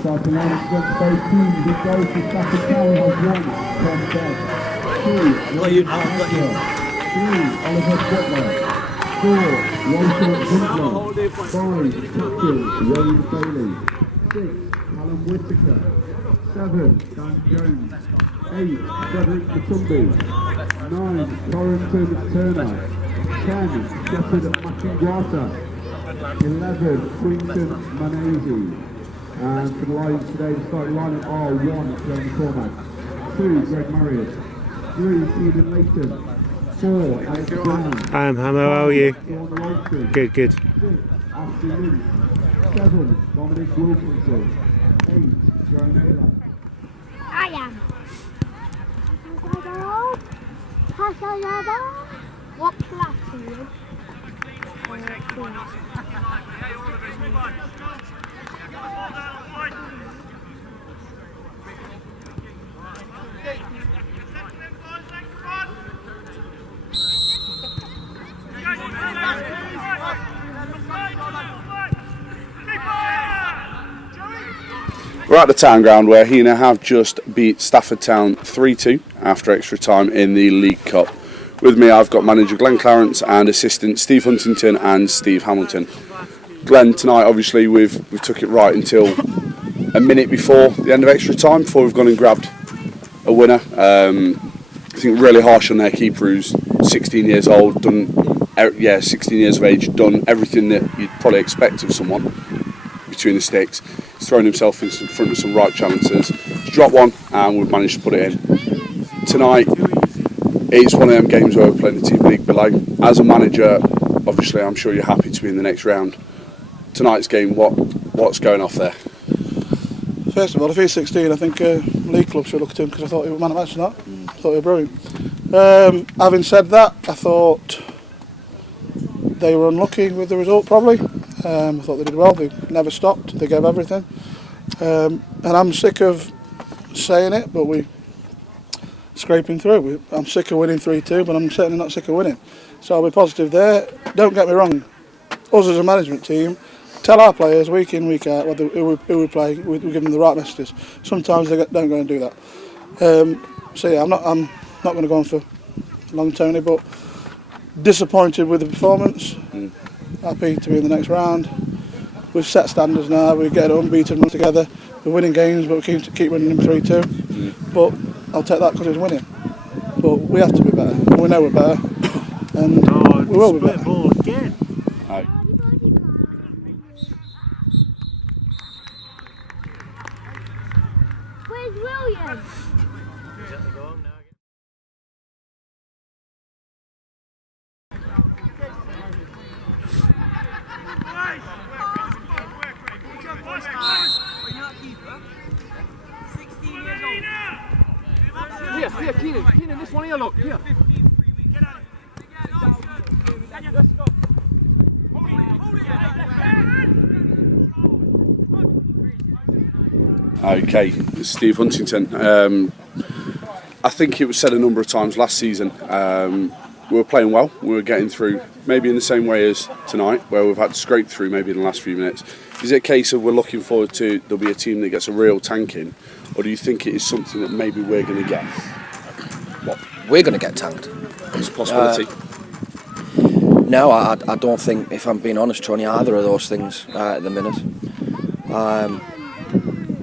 Starting line against both teams. It goes to Stafford Town has one from Bed. 2, Ryan Archer. 3, Oliver Butler. 4, Walter Winkler. 5, Captain Wayne Bailey. 6, Callum Whittaker. 7, Dan Jones. 8, Frederick Matumbi. 9, Torrington Turner. 10, Shepherd Machinguata. 11, Quinton Manesi. And for the Lions today, the starting lineup are 1, Jeremy Polymac. 2, Greg Marriott. 3, Stephen Layton. 4, Alex Brown. Hi, Hamo, how are you? Good, good. 6, Ashley Luke. 7, Dominic Wilkinson. 8, Joe Naylor. I am. What class are you? We're at the town ground where Heanor have just beat Stafford Town 3-2 after extra time in the League Cup. With me I've got manager Glenn Clarence and assistant Steve Huntington and Steve Hamilton. Glenn, tonight obviously we took it right until a minute before the end of extra time before we've gone and grabbed a winner. I think really harsh on their keeper who's 16 years old, 16 years of age, done everything that you'd probably expect of someone between the sticks. He's thrown himself in front of some right challenges. He's dropped one and we've managed to put it in. Tonight it's one of them games where we're playing the team league below. As a manager, obviously I'm sure you're happy to be in the next round. Tonight's game, what's going off there? First of all, if he's 16, I think League Club should look at him because I thought he was man of match tonight. I thought he was brilliant. Having said that, I thought they were unlucky with the result probably. I thought they did well, they never stopped, they gave everything. And I'm sick of saying it, but we're scraping through. I'm sick of winning 3-2, but I'm certainly not sick of winning. So I'll be positive there. Don't get me wrong, us as a management team, tell our players week in, week out who we play, we give them the right messages. Sometimes they don't go and do that. So yeah, I'm not going to go on for long, Tony, but disappointed with the performance. Happy to be in the next round. We've set standards now, we get unbeaten together. We're winning games, but we keep winning them 3-2. But I'll take that because it's winning. But we have to be better. We know we're better. And we will be better. Ball again. Right. Where's William? Here, Keenan, this one here, look, here. Okay, Steve Huntington. I think it was said a number of times last season, we were playing well, we were getting through, maybe in the same way as tonight, where we've had to scrape through maybe in the last few minutes. Is it a case of we're looking forward to there'll be a team that gets a real tanking, or do you think it is something that maybe we're going to get? What? We're going to get tanked? It's a possibility. No, I don't think, if I'm being honest, Tony, either of those things at the minute.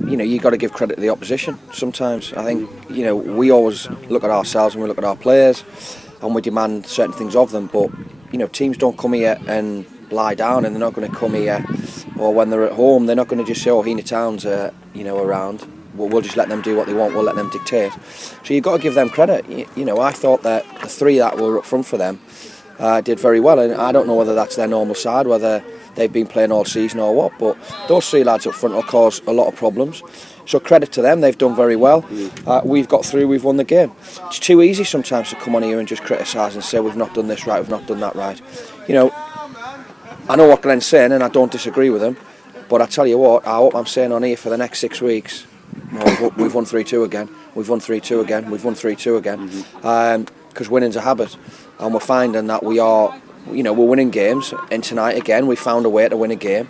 You got to give credit to the opposition sometimes. I think, we always look at ourselves and we look at our players and we demand certain things of them, but, teams don't come here and lie down, and they're not going to come here, or when they're at home, they're not going to just say, oh, Heanor Town's, around. We'll just let them do what they want, we'll let them dictate. So you've got to give them credit. I thought that the three that were up front for them did very well, and I don't know whether that's their normal side, whether they've been playing all season or what, but those three lads up front will cause a lot of problems. So credit to them, they've done very well. We've got through, we've won the game. It's too easy sometimes to come on here and just criticise and say we've not done this right, we've not done that right. I know what Glenn's saying and I don't disagree with him, but I tell you what, I hope I'm saying on here for the next 6 weeks, we've won 3-2 again, we've won 3-2 again, we've won 3-2 again. because winning's a habit, and we're finding that we are, we're winning games. And tonight again, we found a way to win a game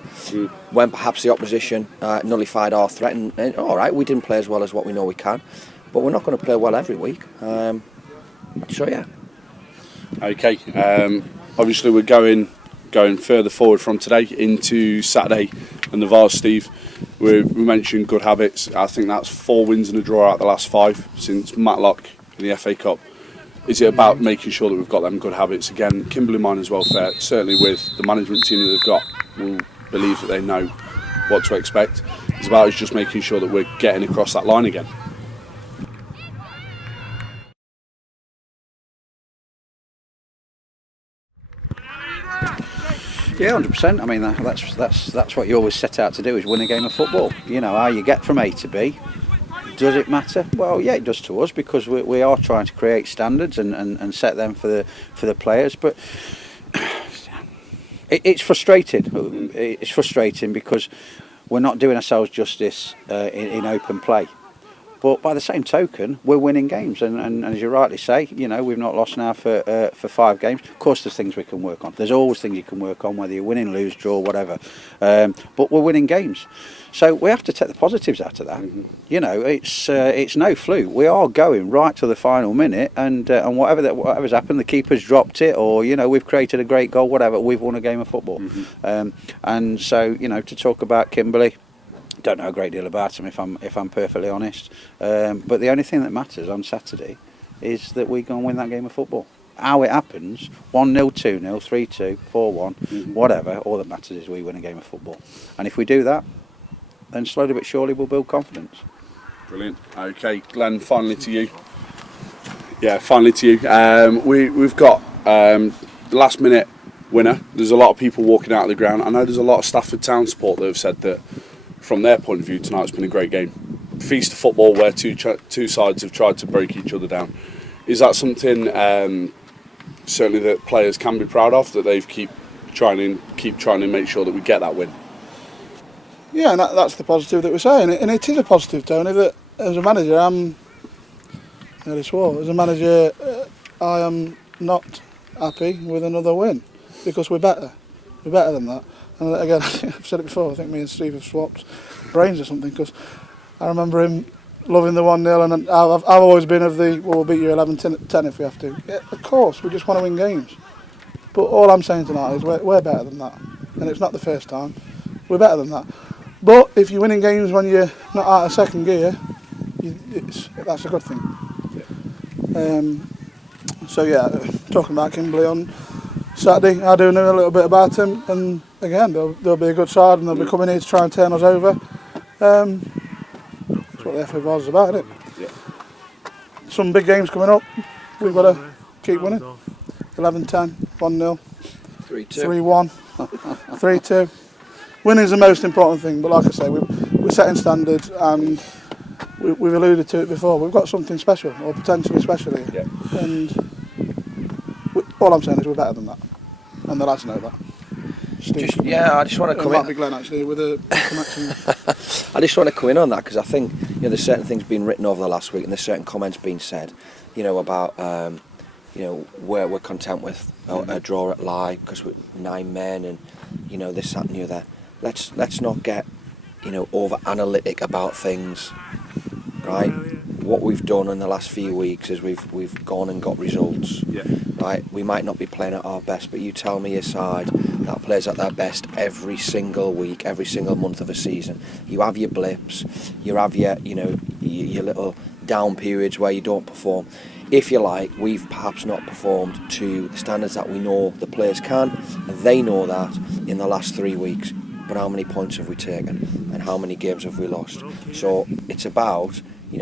when perhaps the opposition nullified our threat. And all right, we didn't play as well as what we know we can, but we're not going to play well every week. So yeah. Okay. Obviously, we're going further forward from today into Saturday and the Vase, Steve. We mentioned good habits. I think that's 4 wins and a draw out of the last 5 since Matlock in the FA Cup. Is it about making sure that we've got them good habits? Again, Kimberley Miners Welfare, certainly with the management team that they've got, will believe that they know what to expect. It's about us just making sure that we're getting across that line again. Yeah, 100%. I mean, that's what you always set out to do, is win a game of football. How you get from A to B. Does it matter? Well, yeah, it does to us, because we are trying to create standards and set them for the players. But it's frustrating. It's frustrating because we're not doing ourselves justice in open play. But by the same token, we're winning games, and as you rightly say, we've not lost now for 5 games. Of course, there's things we can work on. There's always things you can work on, whether you're winning, lose, draw, whatever. But we're winning games, so we have to take the positives out of that. It's no fluke. We are going right to the final minute, and whatever's happened, the keeper's dropped it, or we've created a great goal, whatever. We've won a game of football, and so to talk about Kimberley. Don't know a great deal about them, if I'm perfectly honest. But the only thing that matters on Saturday is that we go and win that game of football. How it happens, 1-0, 2-0, 3-2, 4-1, whatever. All that matters is we win a game of football. And if we do that, then slowly but surely we'll build confidence. Brilliant. Okay, Glenn, finally to you. Yeah, finally to you. We've got last minute winner. There's a lot of people walking out of the ground. I know there's a lot of Stafford Town support that have said that from their point of view tonight's been a great game. Feast of football where two sides have tried to break each other down. Is that something certainly that players can be proud of, that they've keep trying to make sure that we get that win? Yeah, and that's the positive that we're saying, and it is a positive, Tony. That as a manager, I am not happy with another win, because we're better than that. And again, I've said it before, I think me and Steve have swapped brains or something, because I remember him loving the 1-0, and I've always been of the, we'll beat you 11-10 if we have to. Yeah, of course, we just want to win games. But all I'm saying tonight is we're better than that. And it's not the first time. We're better than that. But if you're winning games when you're not out of second gear, that's a good thing. So yeah, talking about Kimberley on Saturday, I do know a little bit about him, and again, they'll be a good side, and they'll be coming here to try and turn us over. That's what the FA Vase is about, isn't it? Yeah. Some big games coming up. We've got to keep winning. 11-10, 1-0, 3-1, 3-2. Winning is the most important thing, but like I say, we're setting standards, and we've alluded to it before. We've got something special, or potentially special here. Yeah. And all I'm saying is we're better than that, and the lads know that. I just want to come in. Might be Glenn actually with a connection. I just want to come in on that, because I think there's certain things being written over the last week, and there's certain comments being said, about where we're content with a draw at Lie because we're 9 men, and this, that, and the other. Let's not get over analytic about things, right? What we've done in the last few weeks is we've gone and got results. Yeah. Right, we might not be playing at our best, but you tell me a side that plays at their best every single week, every single month of a season. You have your blips, you have your little down periods where you don't perform. If you like, we've perhaps not performed to the standards that we know the players can, and they know that in the last 3 weeks. But how many points have we taken, and how many games have we lost? So it's about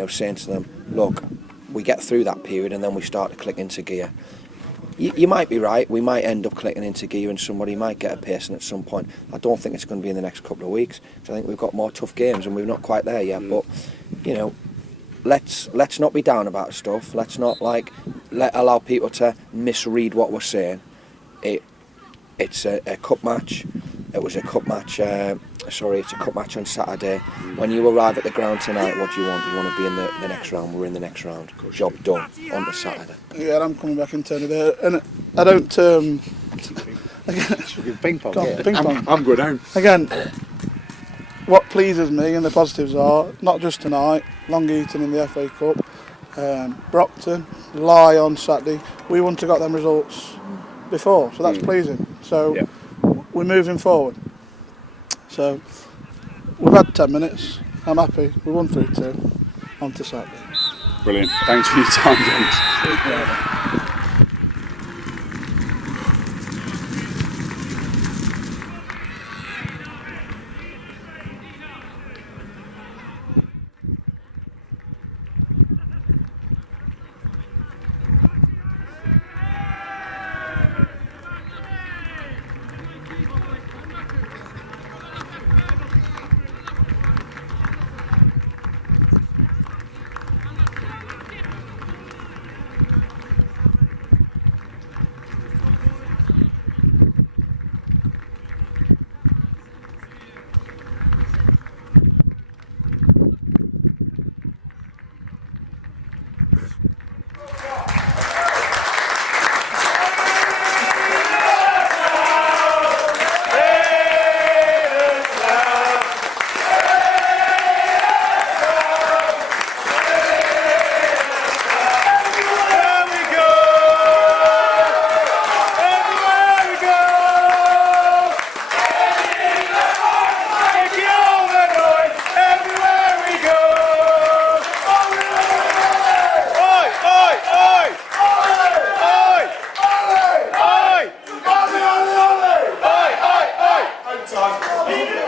saying to them, look, we get through that period and then we start to click into gear. You might be right, we might end up clicking into gear and somebody might get a piercing at some point. I don't think it's going to be in the next couple of weeks, because I think we've got more tough games and we're not quite there yet. But let's not be down about stuff. Let's not allow people to misread what we're saying. It's a cup match. It was a cup match sorry, it's a cup match on Saturday. When you arrive at the ground tonight, what do you want? You want to be in the next round. We're in the next round. Job done. On to Saturday. Yeah, I'm coming back in turn there, and I don't. Ping pong. God, Yeah. ping pong. I'm good home. Again, what pleases me and the positives are not just tonight, Long Eaton in the FA Cup, Brockton, Lye on Saturday. We wouldn't have got them results before, so that's pleasing. So we're moving forward. So we've had 10 minutes. I'm happy. We won 3-2. On to Saturday. Brilliant. Thanks for your time, James. Time.